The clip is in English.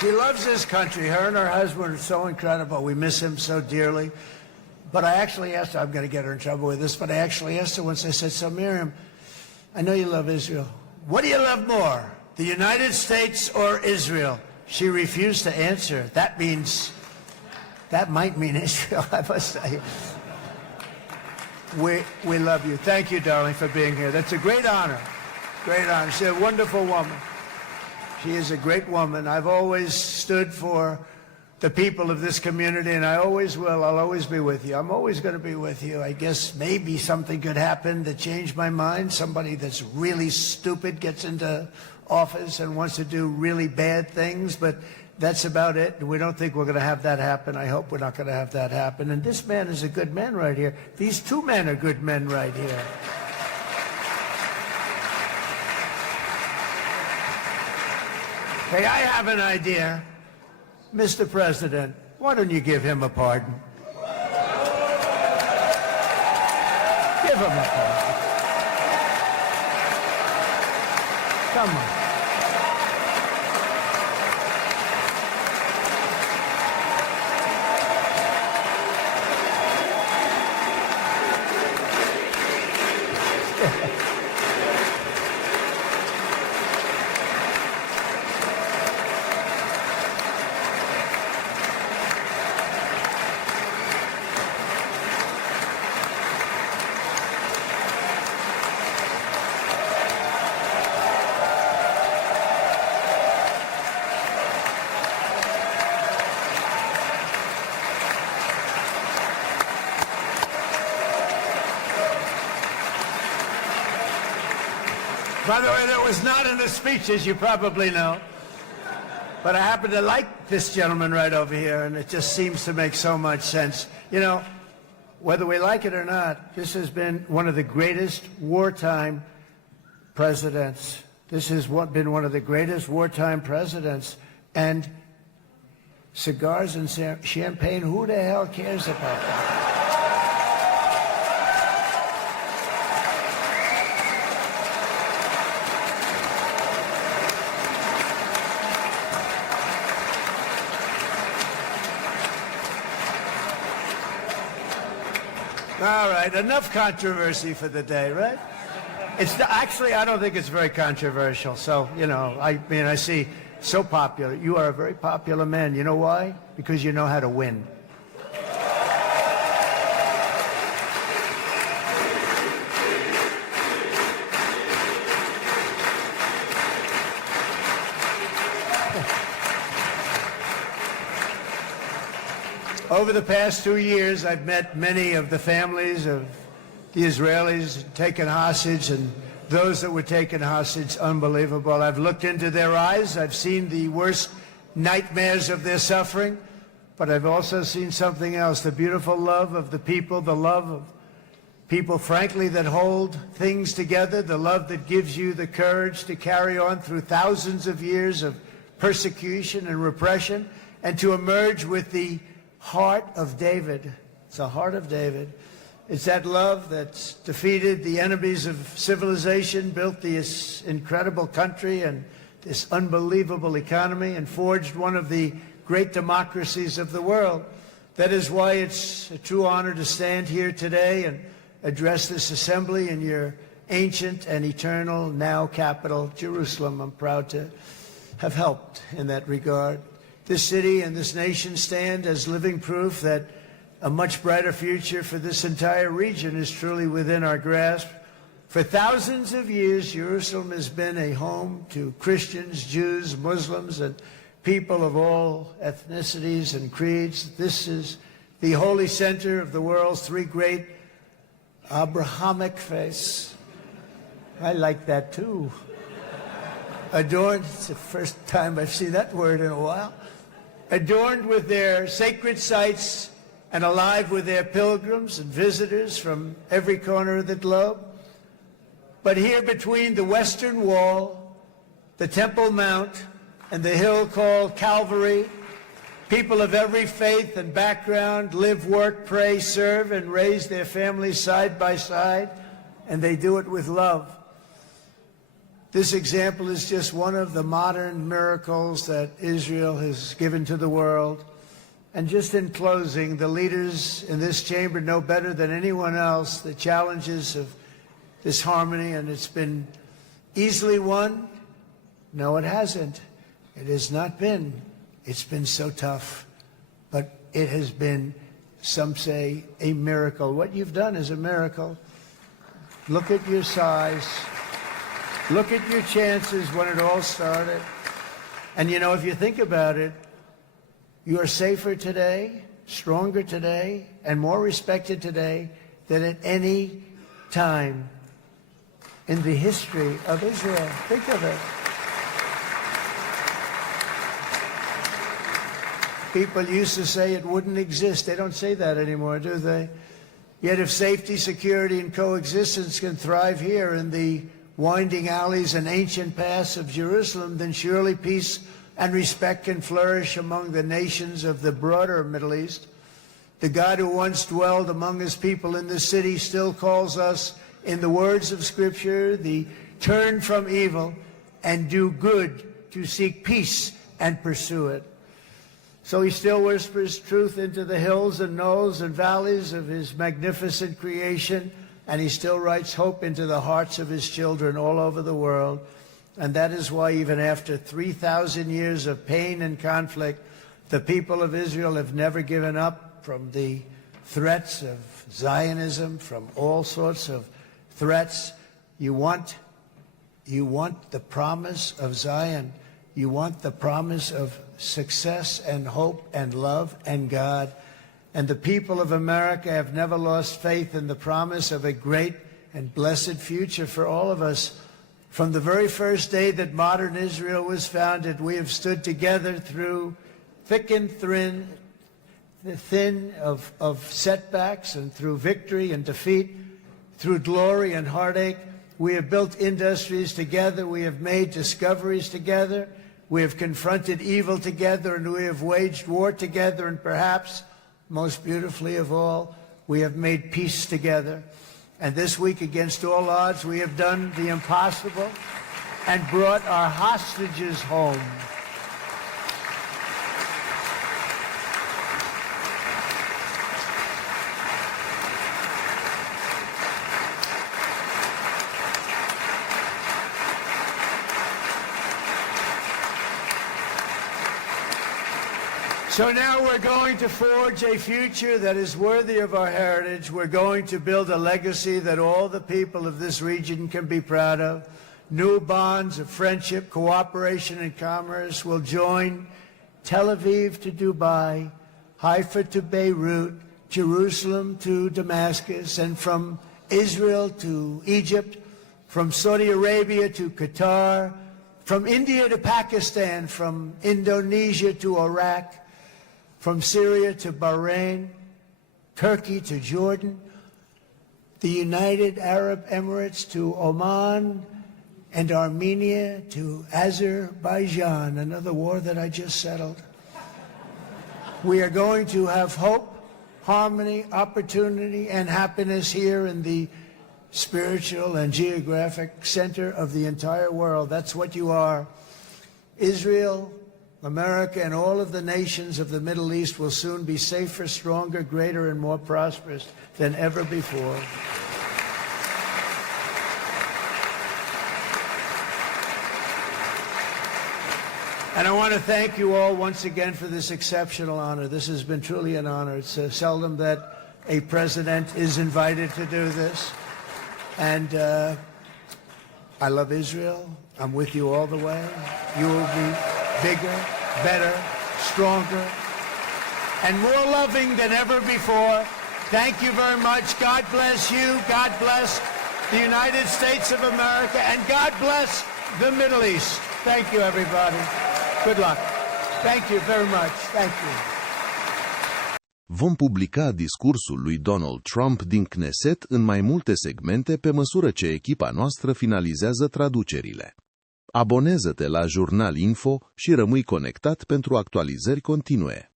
She loves this country. Her and her husband are so incredible. We miss him so dearly. But I actually asked her, I'm going to get her in trouble with this, but I actually asked her once, I said, so Miriam, I know you love Israel. What do you love more, the United States or Israel? She refused to answer. That might mean Israel, I must say. We love you. Thank you, darling, for being here. That's a great honor. Great honor. She's a wonderful woman. She is a great woman. I've always stood for the people of this community, and I always will. I'll always be with you. I'm always going to be with you. I guess maybe something could happen to change my mind. Somebody that's really stupid gets into office and wants to do really bad things, but that's about it. We don't think we're going to have that happen. I hope we're not going to have that happen. And this man is a good man right here. These two men are good men right here. Hey, I have an idea. Mr. President, why don't you give him a pardon? Give him a pardon. Come on. By the way, that was not in the speech, as you probably know. But I happen to like this gentleman right over here, and it just seems to make so much sense. You know, whether we like it or not, this has been one of the greatest wartime presidents. This has been one of the greatest wartime presidents. And cigars and champagne, who the hell cares about that? All right, enough controversy for the day, right? Actually, I don't think it's very controversial. So, you know, I mean, I see so popular. You are a very popular man. You know why? Because you know how to win. Over the past 2 years, I've met many of the families of the Israelis taken hostage and those that were taken hostage. Unbelievable. I've looked into their eyes. I've seen the worst nightmares of their suffering, but I've also seen something else, the beautiful love of the people, the love of people, frankly, that hold things together, the love that gives you the courage to carry on through thousands of years of persecution and repression, and to emerge with the heart of David. It's the heart of David. It's that love that's defeated the enemies of civilization, built this incredible country and this unbelievable economy, and forged one of the great democracies of the world. That is why it's a true honor to stand here today and address this assembly in your ancient and eternal now capital, Jerusalem. I'm proud to have helped in that regard. This city and this nation stand as living proof that a much brighter future for this entire region is truly within our grasp. For thousands of years, Jerusalem has been a home to Christians, Jews, Muslims, and people of all ethnicities and creeds. This is the holy center of the world's three great Abrahamic faiths. I like that too. Adorned, it's the first time I've seen that word in a while. Adorned with their sacred sites and alive with their pilgrims and visitors from every corner of the globe. But here between the Western Wall, the Temple Mount, and the hill called Calvary, people of every faith and background live, work, pray, serve, and raise their families side by side, and they do it with love. This example is just one of the modern miracles that Israel has given to the world. And just in closing, the leaders in this chamber know better than anyone else the challenges of this harmony, and it's been easily won. No, it hasn't. It has not been. It's been so tough. But it has been, some say, a miracle. What you've done is a miracle. Look at your size. Look at your chances when it all started. And you know, if you think about it, you are safer today, stronger today, and more respected today than at any time in the history of Israel. Think of it. People used to say it wouldn't exist. They don't say that anymore, do they? Yet if safety, security, and coexistence can thrive here in the winding alleys and ancient paths of Jerusalem, then surely peace and respect can flourish among the nations of the broader Middle East. The God who once dwelled among his people in this city still calls us, in the words of Scripture, the turn from evil and do good, to seek peace and pursue it. So he still whispers truth into the hills and knolls and valleys of his magnificent creation, and he still writes hope into the hearts of his children all over the world. And that is why even after 3,000 years of pain and conflict, the people of Israel have never given up from the threats of Zionism, from all sorts of threats. You want the promise of Zion. You want the promise of success and hope and love and God. And the people of America have never lost faith in the promise of a great and blessed future for all of us. From the very first day that modern Israel was founded, we have stood together through thick and thin of setbacks, and through victory and defeat, through glory and heartache. We have built industries together. We have made discoveries together. We have confronted evil together, and we have waged war together. And perhaps, most beautifully of all, we have made peace together. And this week, against all odds, we have done the impossible and brought our hostages home. So now we're going to forge a future that is worthy of our heritage. We're going to build a legacy that all the people of this region can be proud of. New bonds of friendship, cooperation, and commerce will join Tel Aviv to Dubai, Haifa to Beirut, Jerusalem to Damascus, and from Israel to Egypt, from Saudi Arabia to Qatar, from India to Pakistan, from Indonesia to Iraq, from Syria to Bahrain, Turkey to Jordan, the United Arab Emirates to Oman, and Armenia to Azerbaijan, another war that I just settled. We are going to have hope, harmony, opportunity, and happiness here in the spiritual and geographic center of the entire world. That's what you are. Israel, America, and all of the nations of the Middle East will soon be safer, stronger, greater, and more prosperous than ever before. And I want to thank you all once again for this exceptional honor. This has been truly an honor. It's seldom that a president is invited to do this. And I love Israel. I'm with you all the way. You will be bigger, better, stronger, and more loving than ever before. Thank you very much. God bless you. God bless the United States of America. And God bless the Middle East. Thank you, everybody. Good luck. Thank you very much. Thank you. Vom publica discursul lui Donald Trump din Knesset în mai multe segmente pe măsură ce echipa noastră finalizează traducerile. Abonează-te la Jurnal Info și rămâi conectat pentru actualizări continue.